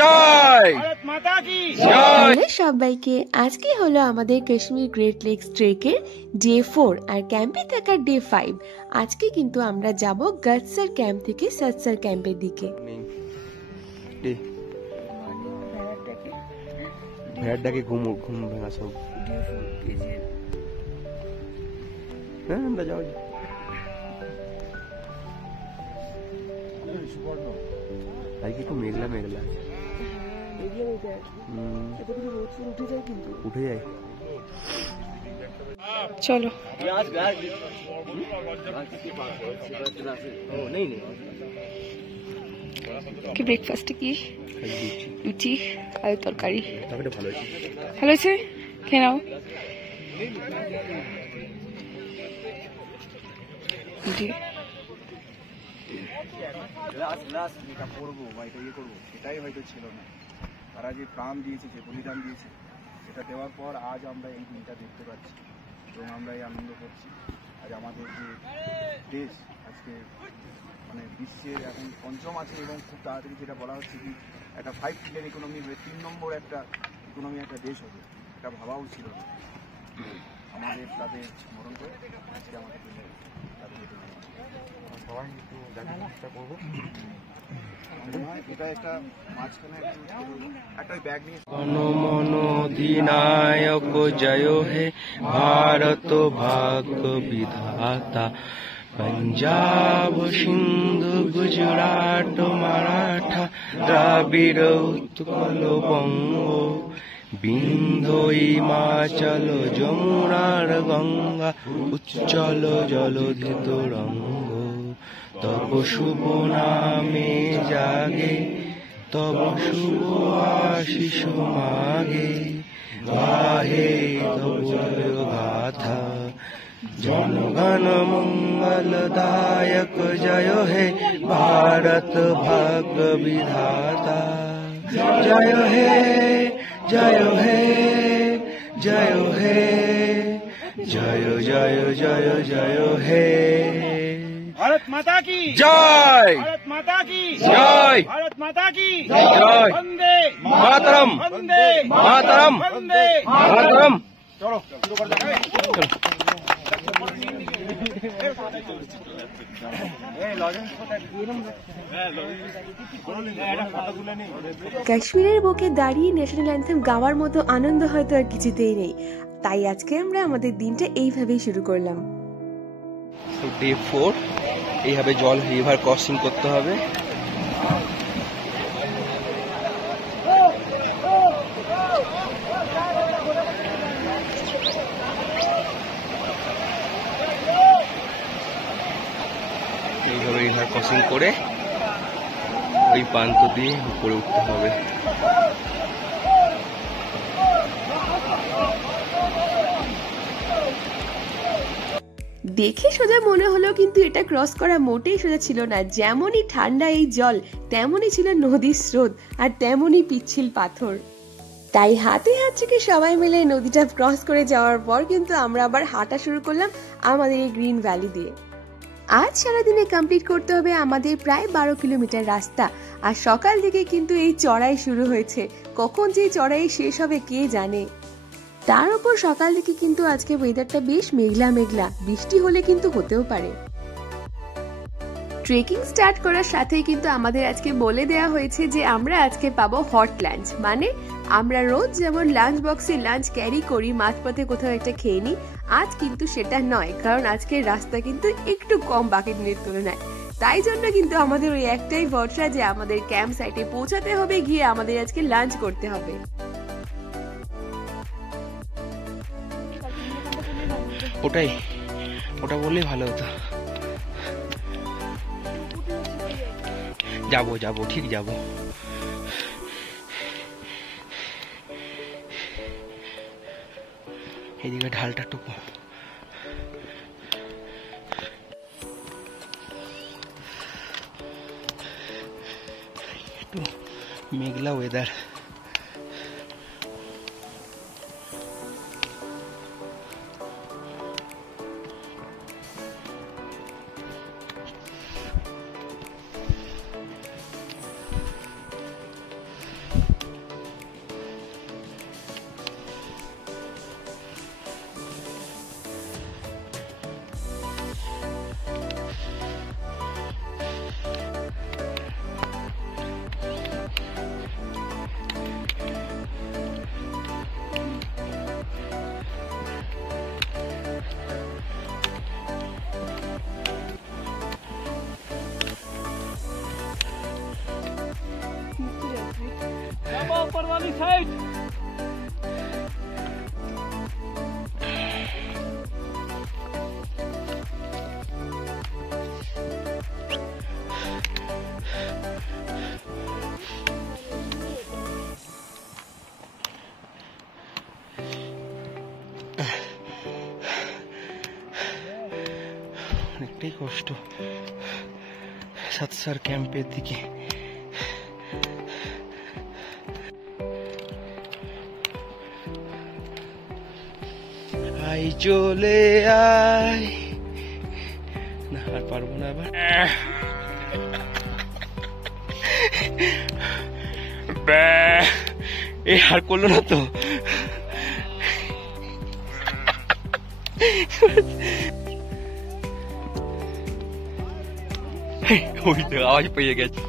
জয়। সবাইকে আজকে হলো আমাদের কাশ্মীর গ্রেট লেকস ট্রেকের ডে 4 আর ক্যাম্পে থাকার ডে 5। আজকে কিন্তু আমরা যাব গদসর ক্যাম্প থেকে সৎসর ক্যাম্পের দিকে। ভেড়াটাকে ঘুম ভাঙা সব। হ্যাঁ আমরা যাও। আজকে একটু মেঘলা মেঘলা উঠে যায়। চলো কি ব্রেকফাস্ট কি? লুচি আলু তরকারি। ভালো হয়েছে, খেয়ে নাও। সেটাই হয়তো ছিল না, তারা যে প্রাণ দিয়েছে, যে বলিদান দিয়েছে, সেটা দেওয়ার পর আজ আমরা এই দিনটা দেখতে পাচ্ছি এবং আমরা এই আনন্দ করছি। আজ আমাদের যে দেশ আজকে মানে বিশ্বের এখন পঞ্চম আছে এবং খুব তাড়াতাড়ি যেটা বলা হচ্ছে কি একটা 5 ট্রিলিয়ন ইকোনমি হয়ে 3 নম্বর একটা ইকোনমি একটা দেশ হবে, এটা ভাবাও ছিল না। আমাদের তাদের স্মরণ করে আজকে আমাদের সবাই একটু দেখার চেষ্টা করবো। এটা একটা মাঝখানে একটা ব্যাগ নিয়ে মন অধিনায়ক জয় হে ভারত ভাগ্য বিধাতা, पंजाब सिंधु गुजरात मराठा द्राविड़ उत्कल बंग, बिंदु हिमाचल যমুনার গঙ্গা উচ্চল জলধি তরঙ্গ, তব শুভ নামে জাগে তব শুভ আশিস মাগে, গাহে তব জয় গাথা जनगण मंगलदायक जय हे भारत भाग्य विधाता, जय हे जय हे जय हे जय जय जय जय हे भारत माता की जय, भारत माता की जय, भारत माता की जय, वंदे मातरम वंदे मातरम वंदे मातरम। चलो शुरू कर दे। কাশ্মীরের বুকে দাঁড়িয়ে ন্যাশনাল অ্যান্থেম গাওয়ার মতো আনন্দ হয়তো আর কিছুতেই নেই, তাই আজকে আমরা আমাদের দিনটা এইভাবেই শুরু করলাম। ডে 4 এইভাবে জল রিভার ক্রসিং করতে হবে। এইভাবে রিভার ক্রসিং করে ওই প্রান্ত দিয়ে উপরে উঠতে হবে। দেখে সোজা মনে হলো, কিন্তু এটা ক্রস করা মোটেই সোজা ছিল না। যেমনই ঠান্ডা এই জল, তেমনই ছিল নদীর স্রোত আর তেমনই পিচ্ছিল পাথর। তাই হাতে হাত থেকে সবাই মিলে নদীটা ক্রস করে যাওয়ার পর কিন্তু আমরা আবার হাঁটা শুরু করলাম আমাদের এই গ্রিন ভ্যালি দিয়ে। আজ সারাদিনে কমপ্লিট করতে হবে আমাদের প্রায় 12 কিলোমিটার রাস্তা, আর সকাল থেকে কিন্তু এই চড়াই শুরু হয়েছে। কখন যে চড়াই শেষ হবে কে জানে। তার উপর সকাল থেকে কিন্তু আজকে ওয়েদারটা বেশ মেঘলা মেঘলা, বৃষ্টি হলে কিন্তু হতেও পারে। ট্রেকিং স্টার্ট করার সাথেই কিন্তু আমাদের আজকে বলে দেয়া হয়েছে যে আমরা আজকে পাবো হট লাঞ্চ, মানে আমরা রোজ যেমন লাঞ্চ বক্সে লাঞ্চ ক্যারি করি, মাঝপথে কোথাও একটা খেয়ে নিই, আজ কিন্তু সেটা নয়, কারণ আজকের রাস্তা কিন্তু একটু কম বাকি দিনের তুলনায়। তাই জন্য কিন্তু আমাদের ওই একটাই ভরসা যে আমাদের ক্যাম্প সাইটে পৌঁছাতে হবে, গিয়ে আমাদের আজকে লাঞ্চ করতে হবে। ওটাই, ওটা বললেই ভালো হতো। যাবো যাবো ঠিক যাবো। এদিকে ঢালটা একটু কম। একটু মেঘলা ওয়েদার। ऊपर वाली साइड। অনেকটাই কষ্ট সাতসার ক্যাম্পের দিকে। আই চলে আয় না, আর পারবো না আবার। এ আর করলো না তো। ওই তো আওয়াজ পেয়ে গেছে।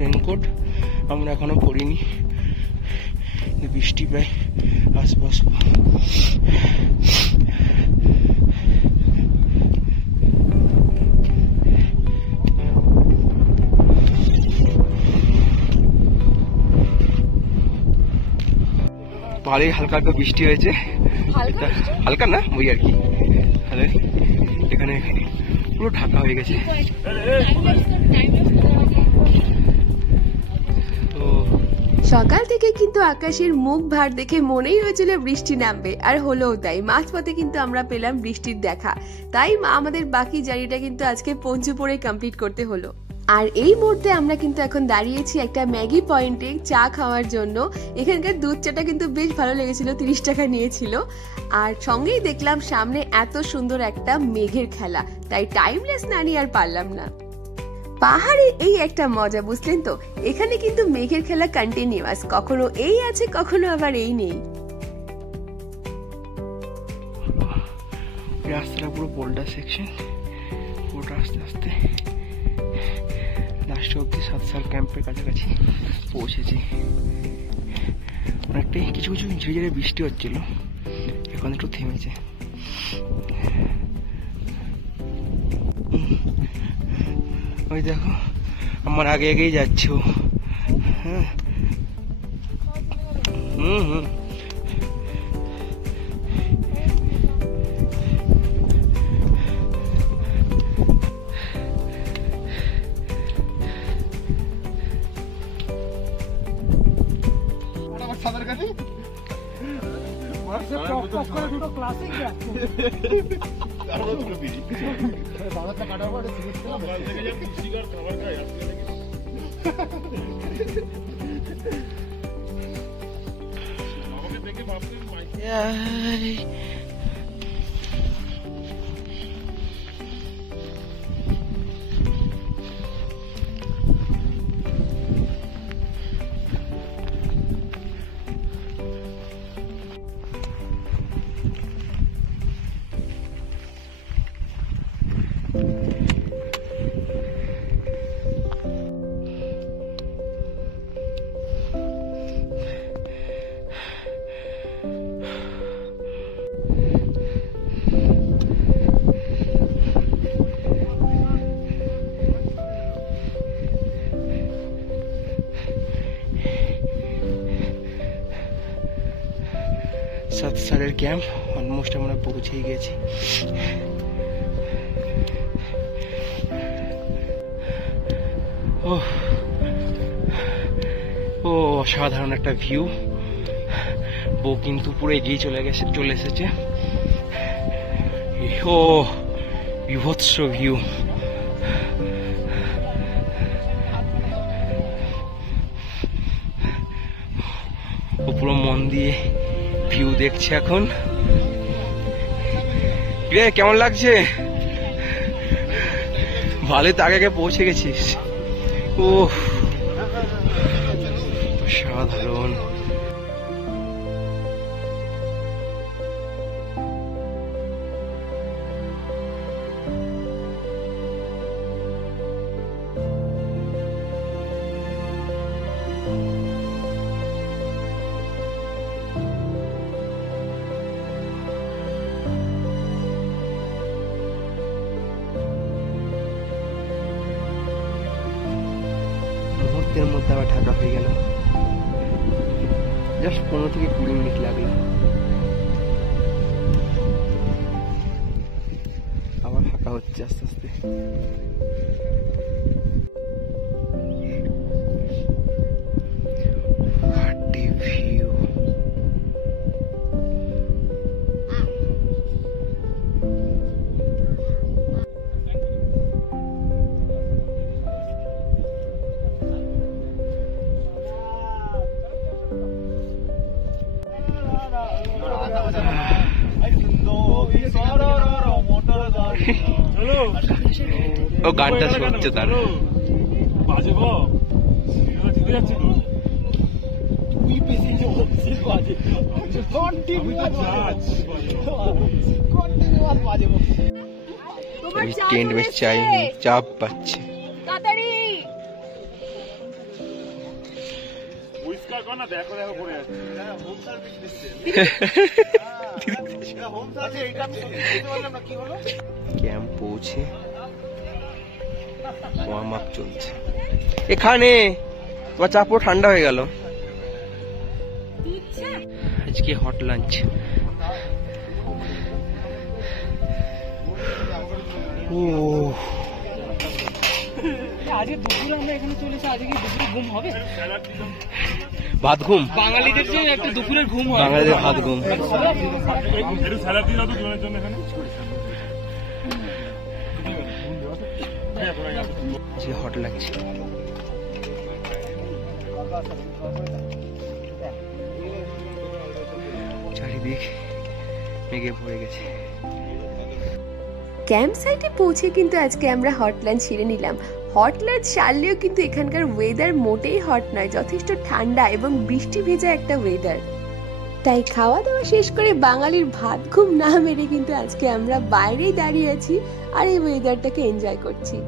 রেনকোট আমরা এখনো পড়িনি, বৃষ্টি প্রায় আসবো আসবো। ভালোই হালকা হালকা বৃষ্টি হয়েছে, হালকা না ওই আর কি, এখানে পুরো ঢাকা হয়ে গেছে। সকাল থেকে কিন্তু আকাশের মুখ ভার দেখে মনেই হয়েছিল বৃষ্টি নামবে, আর হলোও তাই। মাঝপথে কিন্তু আমরা পেলাম বৃষ্টির দেখা, তাই আমাদের বাকি জার্নিটা কিন্তু আজকে পঞ্চুপুরে কমপ্লিট করতে হলো। আর এই মুহূর্তে আমরা কিন্তু এখন দাঁড়িয়েছি একটা ম্যাগি পয়েন্টে চা খাওয়ার জন্য। এখানকার দুধ চাটা কিন্তু বেশ ভালো লেগেছিল, 30 টাকা নিয়েছিল। আর সঙ্গেই দেখলাম সামনে এত সুন্দর একটা মেঘের খেলা, তাই টাইমলেস না নিয়ে আর পারলাম না। পাহাড়ে এই একটা মজা, বুঝলেন তো? এখানে কিন্তু মেঘের খেলা কন্টিনিউয়াস, কখনো এই আছে কখনো আবার এই নেই। রাস্তাটা পুরো বোল্ডার সেকশন, পুরোটা আস্তে আস্তে লাস্ট অব্দি সাতসার ক্যাম্পের কাছাকাছি পৌঁছেছি। অনেকটাই কিছু কিছু ঝিরে ঝিরে বৃষ্টি হচ্ছিল, এখন একটু থেমেছে। ওই দেখো আমার আগে আগেই যাচ্ছে ও। হ্যাঁ হুম দুটো ক্লাসিক সাতসারের ক্যাম্প অলমোস্ট আমরা পৌঁছেই গেছি। ও অসাধারণ একটা ভিউ। বউ কিন্তু পুরো এগিয়ে চলে এসেছে। ও বিভৎস ভিউ। ও পুরো মন দিয়ে ভিউ দেখছে এখন। কেমন লাগছে? ভালোই তো আগে পৌঁছে গেছিস। ও সাধারণ। মুহূর্তের মধ্যে আবার ঢাকা হয়ে গেল। জাস্ট 15 থেকে 20 মিনিট লাগলো। আবার ঢাকা হচ্ছে আস্তে আস্তে। ভিউ ও গানটা শুনছে তার। টেন্ট में চাই চাপ পাচ্ছে। ক্যাম্প পৌঁছে ওয়ার্ম আপ চলছে এখানে। তোমার চা পুরো ঠান্ডা হয়ে গেল। আজকে হট লাঞ্চ। ও আজকে দুপুরে আমরা এখানে চলেছি। আজকে কি দুপুরে ঘুম হবে? ভাত ঘুম বাঙালিদের যে একটা দুপুরের ঘুম হয়। বাঙালিদের ভাত ঘুম। যে হট লাগছে। চারিদিক মেঘে ভরে গেছে। ক্যাম্প সাইটে পৌঁছে কিন্তু আজকে আমরা হট লাঞ্চ সেরে নিলাম। হট লাঞ্চ সারলেও কিন্তু এখানকার ওয়েদার মোটেই হট নয়, যথেষ্ট ঠান্ডা এবং বৃষ্টি ভেজা একটা ওয়েদার। তাই খাওয়া দাওয়া শেষ করে বাঙালির ভাত ঘুম না মেরে কিন্তু আজকে আমরা বাইরেই দাঁড়িয়ে আছি আর এই ওয়েদারটাকে এনজয় করছি।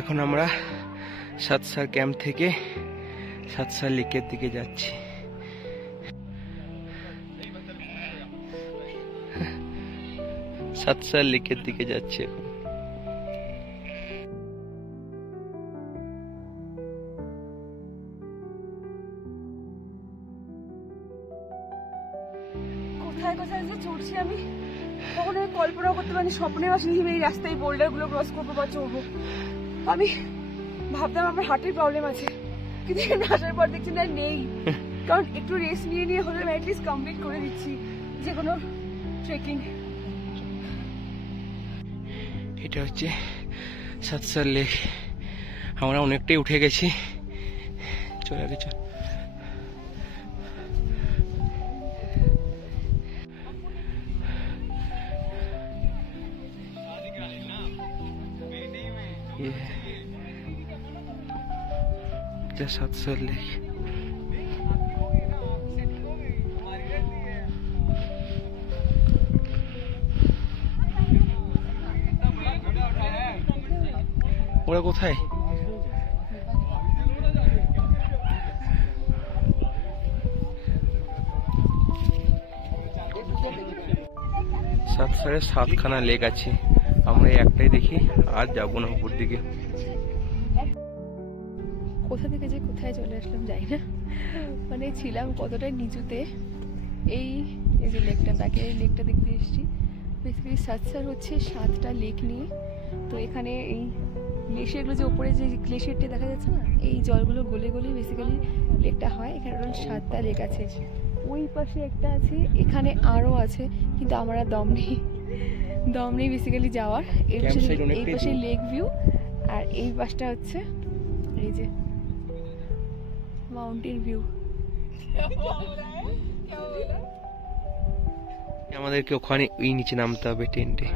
এখন আমরা সাতসার ক্যাম্প থেকে সাতসার লেকের দিকে যাচ্ছি। সাতসার লেকের দিকে যাচ্ছি এখন। কোথায় কোথায় যে চড়ছি আমি কখনো কল্পনা করতে পারিনি, স্বপ্নেও আসেনি যে এই রাস্তায় বোল্ডার গুলো ক্রস করবো বা চড়বো। আমি ভাবতাম আমার হার্টের প্রবলেম আছে, কিন্তু এখানে আসার পর দেখছি না নেই। কারণ একটু রেস্ট নিয়ে নিয়ে হলে অ্যাটলিস্ট কমপ্লিট করে দিচ্ছি যে কোনো ট্রেকিং। এটা হচ্ছে সাতসার লেক। আমরা অনেকটাই উঠে গেছি, চলে গেছে। সাতসার লেক। ওরা কোথায়? সাতসারে 7খানা লেক আছে, আমরা একটাই দেখি, আর যাবো না উপর দিকে। কোথা থেকে যে কোথায় চলে আসলাম জানি না, মানে ছিলাম কতটা নিচুতে। এই যে লেকটা, ব্যাকে এই লেকটা দেখতে এসেছি। বেসিক্যালি সাতসার হচ্ছে 7টা লেক নিয়ে। তো এখানে এই গ্লেশিয়ারগুলো যে ওপরে যে গ্লেশিয়ারটা দেখা যাচ্ছে না, এই জলগুলো গলে গলে বেসিক্যালি লেকটা হয়। এখানে টোটাল 7টা লেক আছে। ওই পাশে একটা আছে, এখানে আরও আছে, কিন্তু আমার আর দম নেই বেসিক্যালি যাওয়ার। এই পাশে লেক ভিউ, আর এই পাশটা হচ্ছে এই যে মাউন্টেন ভিউ। আমাদেরকে ওখানে ওই নিচে নামতে হবে টেন্টে।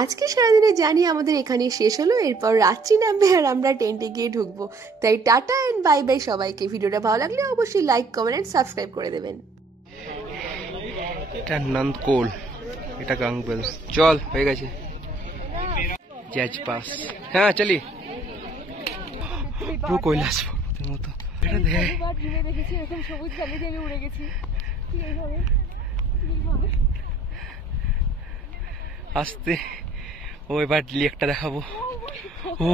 আজকে সারাদিনে জানি আমাদের এখানে শেষ হলো, এরপর রাত্রি নামবে আর আমরা টেন্টে গিয়ে ঢুকবো। তাই টাটা এন্ড বাই বাই সবাইকে। ভিডিওটা ভালো লাগলে অবশ্যই লাইক, কমেন্ট এন্ড সাবস্ক্রাইব করে দেবেন। এটা নন্দকোল, এটা গাংবেল। চল, হয়ে গেছে জ্যাজ পাস। হ্যাঁ চলি, পুরো কৈলাস পর্বতের মতো। এটা দেখ, দেখেছি এরকম সবুজ গালি দিয়ে আমি উড়ে গেছি। আসতে ও এবার লেকটা দেখাবো। ও